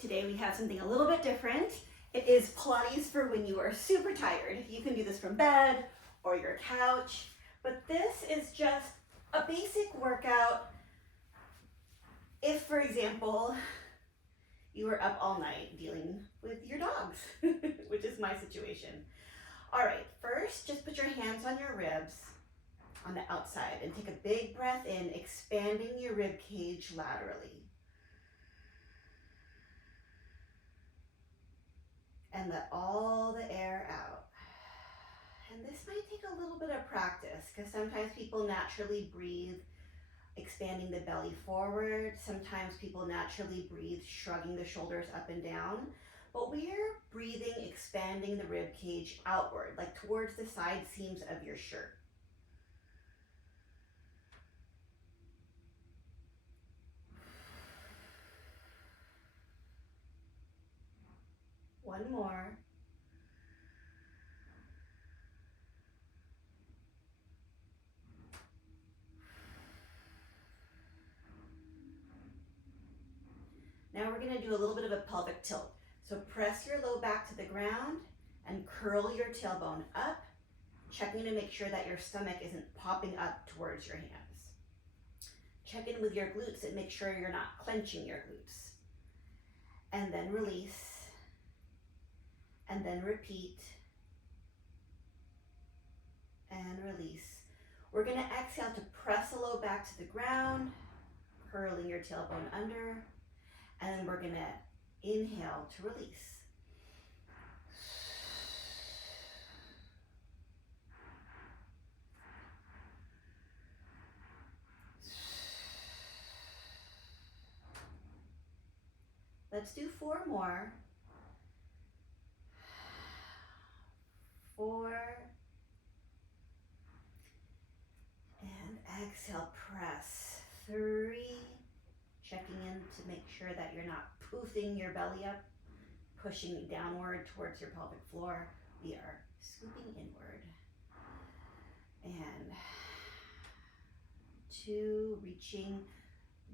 today we have something a little bit different. It is Pilates for when you are super tired. You can do this from bed or your couch, but this is just a basic workout. If, for example, you were up all night dealing with your dogs, which is my situation. All right, first, just put your hands on your ribs on the outside and take a big breath in, expanding your rib cage laterally. And let all the air out. And this might take a little bit of practice because sometimes people naturally breathe expanding the belly forward. Sometimes people naturally breathe shrugging the shoulders up and down. But we're breathing, expanding the rib cage outward, like towards the side seams of your shirt. One more. Now we're going to do a little bit of a pelvic tilt. So press your low back to the ground and curl your tailbone up, checking to make sure that your stomach isn't popping up towards your hands. Check in with your glutes and make sure you're not clenching your glutes. And then release. And then repeat. And release. We're going to exhale to press the low back to the ground, curling your tailbone under. And then we're going to inhale to release. Let's do 4 more. 4. And exhale, press. 3. Checking in to make sure that you're not poofing your belly up, pushing downward towards your pelvic floor. We are scooping inward. And 2, reaching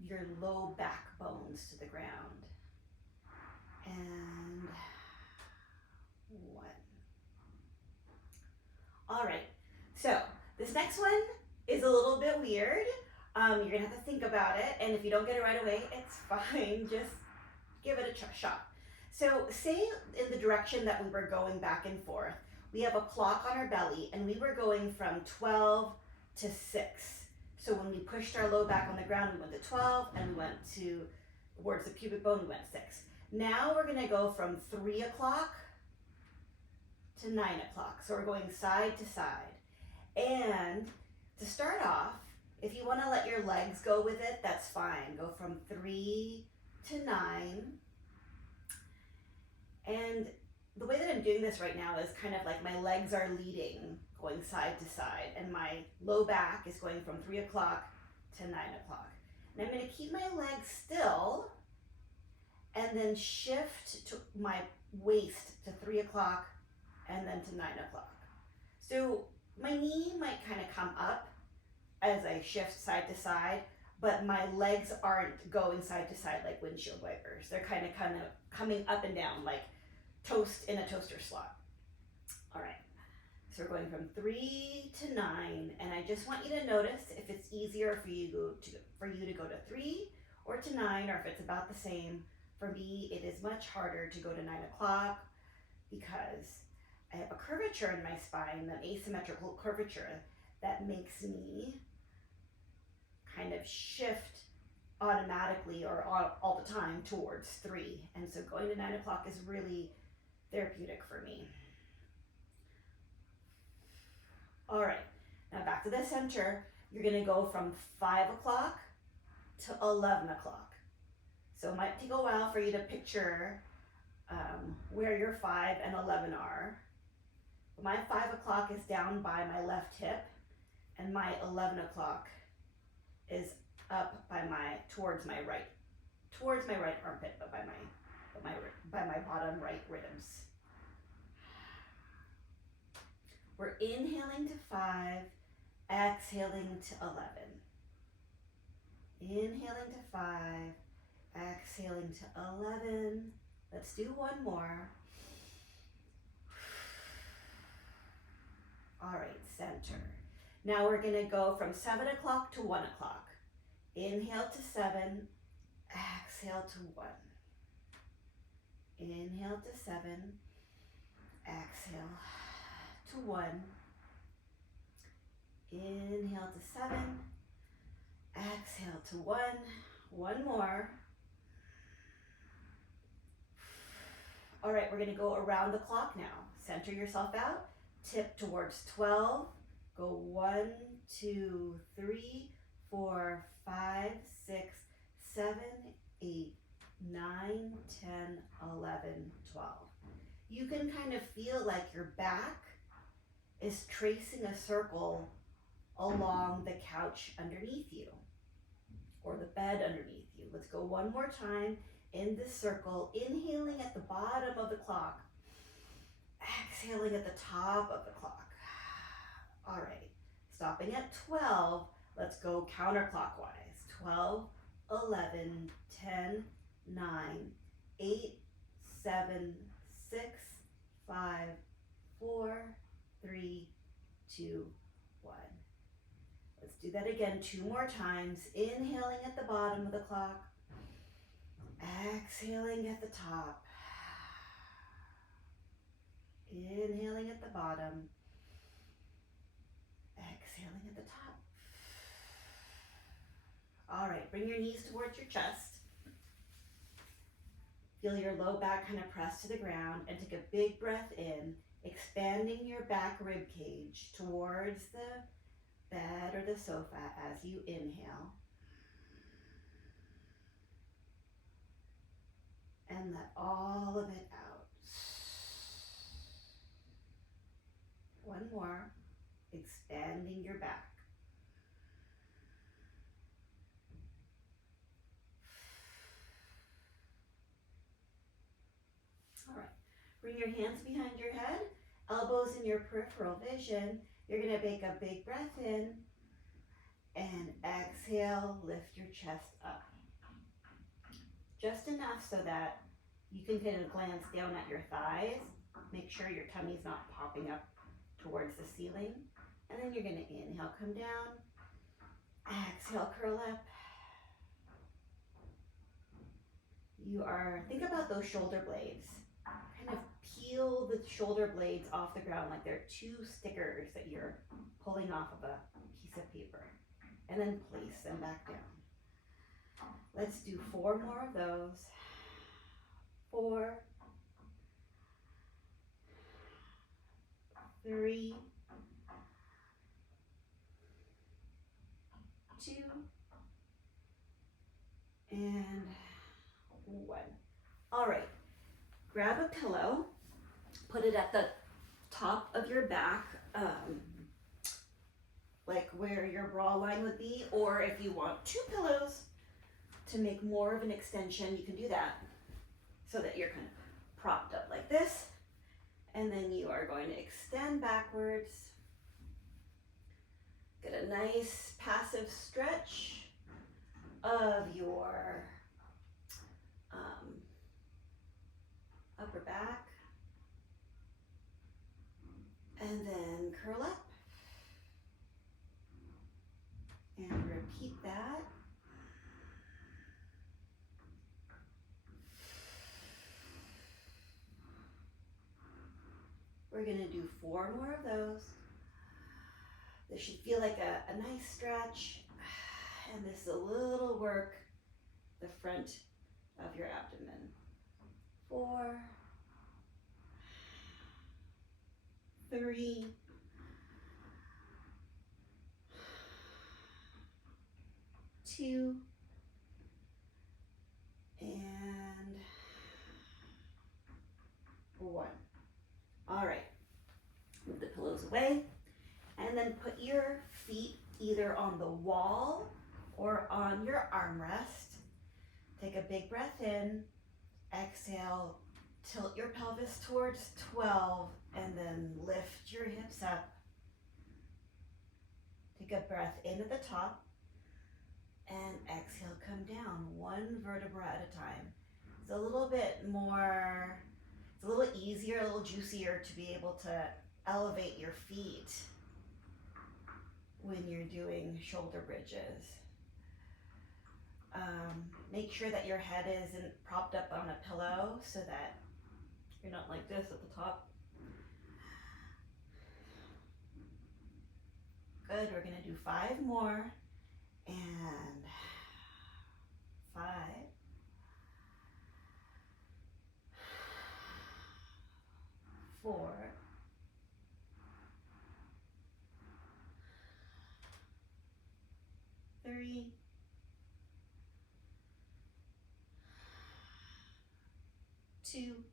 your low back bones to the ground. And 1. All right, so this next one is a little bit weird. You're gonna have to think about it, and if you don't get it right away, it's fine. Just give it a shot. So say in the direction that we were going back and forth, we have a clock on our belly, and we were going from 12 to 6. So when we pushed our low back on the ground, we went to 12, and we went towards the pubic bone, we went 6. Now we're gonna go from 3 o'clock to 9 o'clock. So we're going side to side. And to start off, if you want to let your legs go with it, that's fine. Go from 3 to 9. And the way that I'm doing this right now is kind of like my legs are leading, going side to side, and my low back is going from 3 o'clock to 9 o'clock. And I'm going to keep my legs still and then shift to my waist to 3 o'clock and then to 9 o'clock. So my knee might kind of come up as I shift side to side, but my legs aren't going side to side like windshield wipers. They're kind of coming up and down like toast in a toaster slot. All right, so we're going from 3 to 9, and I just want you to notice if it's easier for you to go to 3 or to 9, or if it's about the same. For me, it is much harder to go to 9 o'clock because I have a curvature in my spine, an asymmetrical curvature that makes me kind of shift automatically or all the time towards 3. And so going to 9 o'clock is really therapeutic for me. All right, now back to the center. You're gonna go from 5 o'clock to 11 o'clock. So it might take a while for you to picture where your 5 and 11 are. My 5 o'clock is down by my left hip, and my 11 o'clock is up by towards my right armpit, but by my bottom right ribs. We're inhaling to 5, exhaling to 11. Inhaling to 5, Exhaling to 11. Let's do one more. All right, center. Now we're gonna go from 7 o'clock to 1 o'clock. Inhale to 7, exhale to 1. Inhale to 7, exhale to 1. Inhale to 7, exhale to 1. One more. All right, we're gonna go around the clock now. Center yourself out, tip towards 12. Go 1, 2, 3, 4, 5, 6, 7, 8, 9, 10, 11, 12. You can kind of feel like your back is tracing a circle along the couch underneath you or the bed underneath you. Let's go one more time in this circle, inhaling at the bottom of the clock, exhaling at the top of the clock. All right, stopping at 12, let's go counterclockwise. 12, 11, 10, 9, 8, 7, 6, 5, 4, 3, 2, 1. Let's do that again 2 more times. Inhaling at the bottom of the clock, exhaling at the top. Inhaling at the bottom, exhaling at the top. All right, bring your knees towards your chest. Feel your low back kind of press to the ground and take a big breath in, expanding your back rib cage towards the bed or the sofa as you inhale. And let all of it out. One more, expanding your back. All right, bring your hands behind your head, elbows in your peripheral vision. You're gonna take a big breath in and exhale, lift your chest up. Just enough so that you can kind of glance down at your thighs. Make sure your tummy's not popping up towards the ceiling. And then you're gonna inhale, come down. Exhale, curl up. Think about those shoulder blades. Kind of peel the shoulder blades off the ground like they're 2 stickers that you're pulling off of a piece of paper. And then place them back down. Let's do 4 more of those. 4, 3, 2, and 1. All right, grab a pillow, put it at the top of your back, like where your bra line would be, or if you want 2 pillows to make more of an extension, you can do that so that you're kind of propped up like this, and then you are going to extend backwards. Get a nice passive stretch of your upper back, and then curl up and repeat that. We're gonna do 4 more of those. This should feel like a nice stretch, and this is a little work the front of your abdomen. 4, 3, 2, and 1. All right, move the pillows away, and then put your feet either on the wall or on your armrest. Take a big breath in, exhale, tilt your pelvis towards 12, and then lift your hips up. Take a breath in at the top, And exhale, come down one vertebra at a time. It's a little bit more, it's a little easier, a little juicier to be able to elevate your feet when you're doing shoulder bridges. Make sure that your head isn't propped up on a pillow so that you're not like this at the top. Good, we're gonna do 5 more. And 5, 4, 3, 2,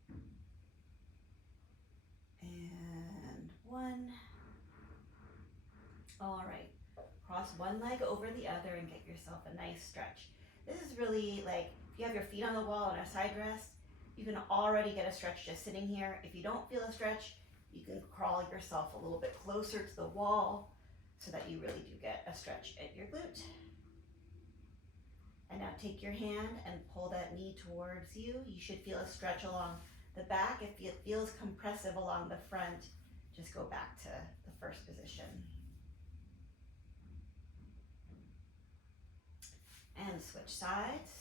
and 1. All right, cross one leg over the other and get yourself a nice stretch. This is really like, if you have your feet on the wall on a side rest, you can already get a stretch just sitting here. If you don't feel a stretch, you can crawl yourself a little bit closer to the wall so that you really do get a stretch at your glute. And now take your hand and pull that knee towards you. You should feel a stretch along the back. If it feels compressive along the front, just go back to the first position. And switch sides.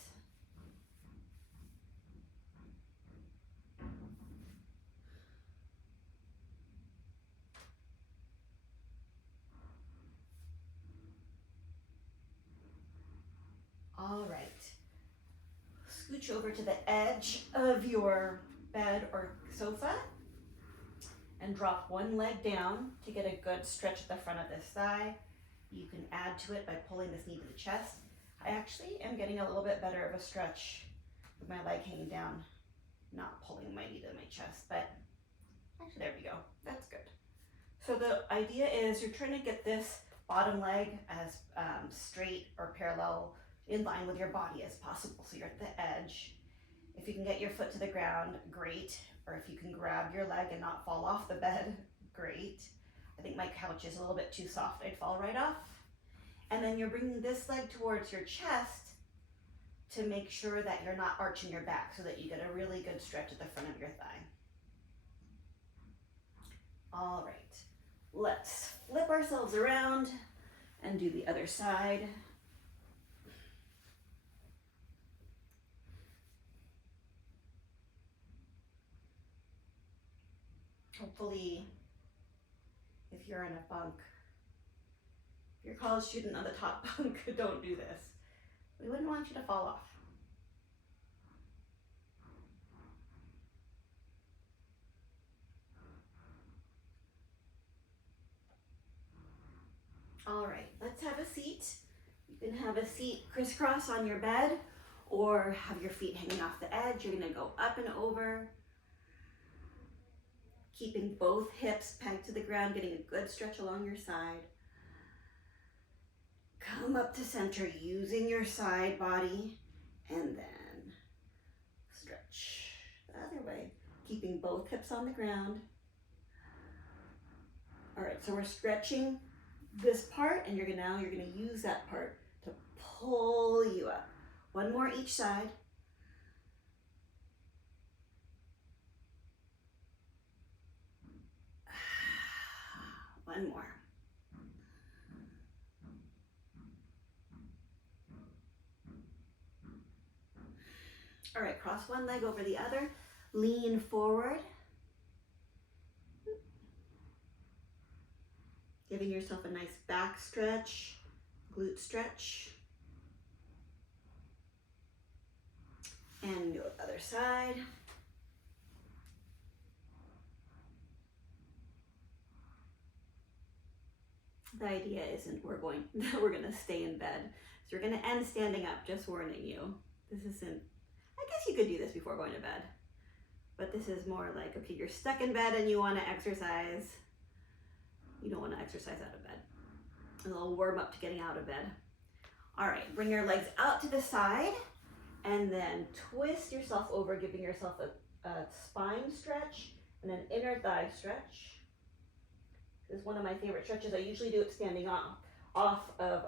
All right. Scooch over to the edge of your bed or sofa and drop one leg down to get a good stretch at the front of this thigh. You can add to it by pulling this knee to the chest. I actually am getting a little bit better of a stretch with my leg hanging down, not pulling my knee to my chest, but actually there we go, that's good. So the idea is you're trying to get this bottom leg as straight or parallel in line with your body as possible. So you're at the edge. If you can get your foot to the ground, great. Or if you can grab your leg and not fall off the bed, great. I think my couch is a little bit too soft, I'd fall right off. And then you're bringing this leg towards your chest to make sure that you're not arching your back so that you get a really good stretch at the front of your thigh. All right, let's flip ourselves around and do the other side. Hopefully, if you're in a bunk, if you're a college student on the top bunk, don't do this. We wouldn't want you to fall off. All right, let's have a seat. You can have a seat crisscross on your bed or have your feet hanging off the edge. You're gonna go up and over, keeping both hips pegged to the ground, getting a good stretch along your side. Come up to center using your side body and then stretch the other way, keeping both hips on the ground. All right, so we're stretching this part and you're gonna use that part to pull you up. One more each side. One more. All right, cross one leg over the other, lean forward. Giving yourself a nice back stretch, glute stretch. And go the other side. The idea isn't we're gonna stay in bed. So we're gonna end standing up, just warning you. This isn't, I guess you could do this before going to bed, but this is more like, okay, you're stuck in bed and you wanna exercise. You don't wanna exercise out of bed. A little warm up to getting out of bed. All right, bring your legs out to the side and then twist yourself over, giving yourself a spine stretch and an inner thigh stretch. This is one of my favorite stretches. I usually do it standing off of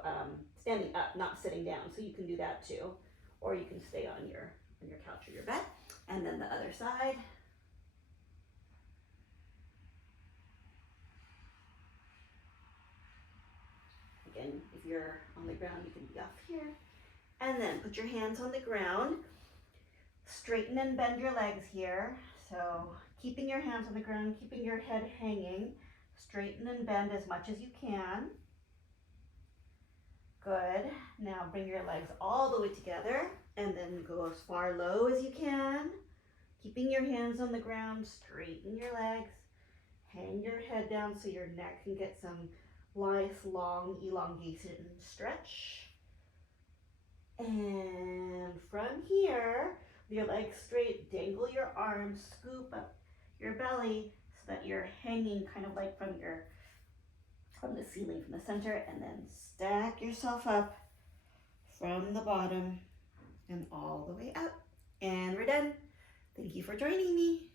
standing up, not sitting down. So you can do that too. Or you can stay on your couch or your bed. And then the other side. Again, if you're on the ground, you can be off here. And then put your hands on the ground. Straighten and bend your legs here. So keeping your hands on the ground, keeping your head hanging. Straighten and bend as much as you can. Good. Now bring your legs all the way together and then go as far low as you can. Keeping your hands on the ground, straighten your legs. Hang your head down so your neck can get some nice, long, elongation and stretch. And from here, with your legs straight, dangle your arms, scoop up your belly so that you're hanging kind of like from the ceiling, from the center, and then stack yourself up from the bottom and all the way up. And we're done. Thank you for joining me.